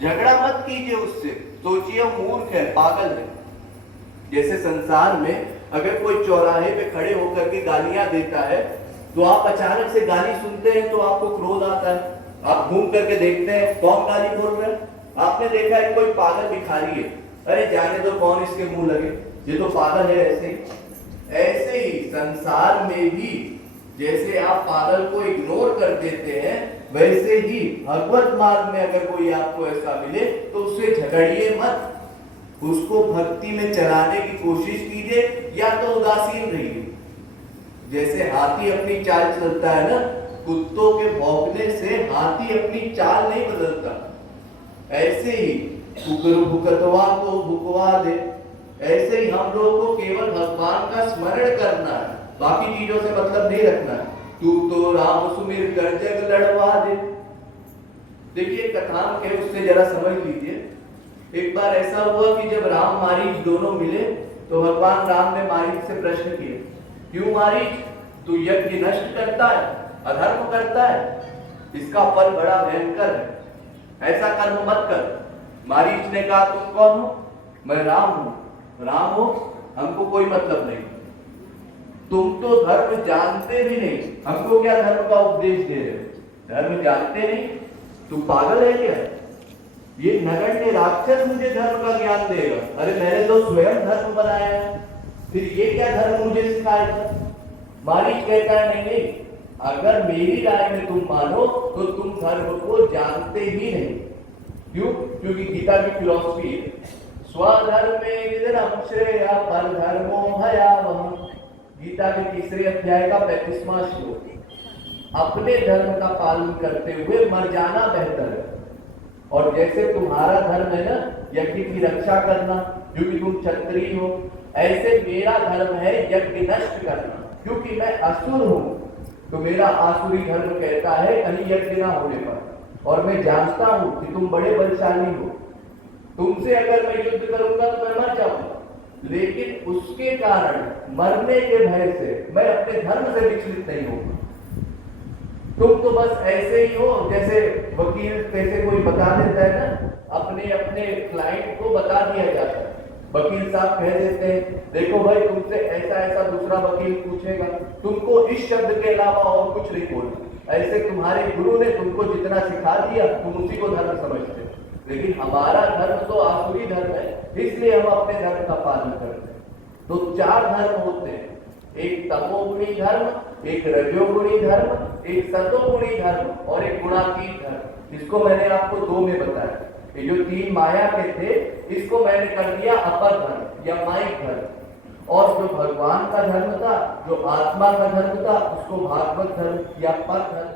झगड़ा मत कीजिए उससे, सोचिए मूर्ख है, पागल है। जैसे संसार में अगर कोई चौराहे पे खड़े होकर के गालियां देता है तो आप अचानक से गाली सुनते हैं तो आपको क्रोध आता है, आप घूम करके देखते हैं कौन गाली बोल रहा है। आपने देखा है कोई पागल भिखारी है, अरे जाने दो कौन इसके मुंह लगे, ये तो पागल है। ऐसे ही संसार में भी जैसे आप पागल को इग्नोर कर देते हैं, वैसे ही भगवत मार्ग में अगर कोई आपको ऐसा मिले तो उससे झगड़िए मत, उसको भक्ति में चलाने की कोशिश कीजिए या तो उदासीन रहिए। जैसे हाथी अपनी चाल चलता है ना, कुत्तों के भौंकने से हाथी अपनी चाल नहीं बदलता, ऐसे ही कुकरू भुकतवा को भुकवा दे। ऐसे ही हम लोग को केवल भगवान का स्मरण करना है, बाकी चीजों से मतलब नहीं रखना है। तू तो राम सुमिर कर जग लड़वा दे। देखिए कथानक है, उससे जरा समझ लीजिए। एक बार ऐसा हुआ कि जब राम मारीच दोनों मिले तो भगवान राम ने मारीच से प्रश्न किए, क्यों मारीच, तू यज्ञ नष्ट करता है, अधर्म करता है, इसका फल बड़ा भयंकर है, ऐसा कर्म मत कर। मारीच ने कहा, तुम कौन हो? मैं राम हूं। राम हो, हमको कोई मतलब नहीं, तुम तो धर्म जानते भी नहीं, हमको क्या धर्म का उपदेश दे रहे हो? धर्म जानते नहीं, तू पागल है क्या? ये नगण्य राक्षस मुझे धर्म का ज्ञान देगा? अरे मैंने तो स्वयं धर्म बनाया है, फिर ये क्या धर्म मुझे सिखाएगा? मारीच कहता है, नहीं, अगर मेरी राय में तुम मानो तो तुम धर्म को जानते ही नहीं। क्यों? क्योंकि गीता की फिलॉसफी है, स्वधर्मे निधनम श्रेयः परधर्मो भयावहः। गीता के तीसरे अध्याय का 35वां श्लोक। अपने धर्म का पालन करते हुए मर जाना बेहतर है। और जैसे तुम्हारा धर्म है ना यज्ञ की रक्षा करना, क्योंकि तुम क्षत्रिय हो, ऐसे मेरा धर्म है यज्ञ नष्ट करना, क्योंकि मैं असुर हूं। तो मेरा आसुरी धर्म कहता है कहीं यज्ञ ना होने पर, और मैं जानता हूं कि तुम बड़े बलशाली हो, तुमसे अगर मैं युद्ध करूंगा तो मैं मर जाऊंगा, लेकिन उसके कारण मरने के भय से मैं अपने धर्म से विचलित नहीं होगा। तुम तो बस ऐसे ही हो जैसे वकील पैसे कोई बता देता है ना, अपने अपने क्लाइंट को बता दिया जाता है। वकील साहब कह देते हैं, देखो भाई तुमसे ऐसा ऐसा दूसरा वकील पूछेगा, तुमको इस शब्द के अलावा और कुछ नहीं बोलना। ऐसे तुम्हारे गुरु ने तुमको जितना सिखा दिया तुम उसी को धर्म समझते हो, लेकिन हमारा धर्म तो आसुरी धर्म है, इसलिए हम अपने धर्म का पालन करते हैं। तो 4 धर्म होते हैं, एक तमोगुणी धर्म, एक रजोगुणी धर्म, एक सतोगुणी धर्म और एक गुणातीत धर्म। इसको मैंने आपको 2 में बताया। ये जो 3 माया के थे, इसको मैंने कर दिया अपर धर्म या माइक धर्म, और जो भगवान का धर्म था, जो आत्मा का धर्म था, उसको भागवत धर्म या पर धर्म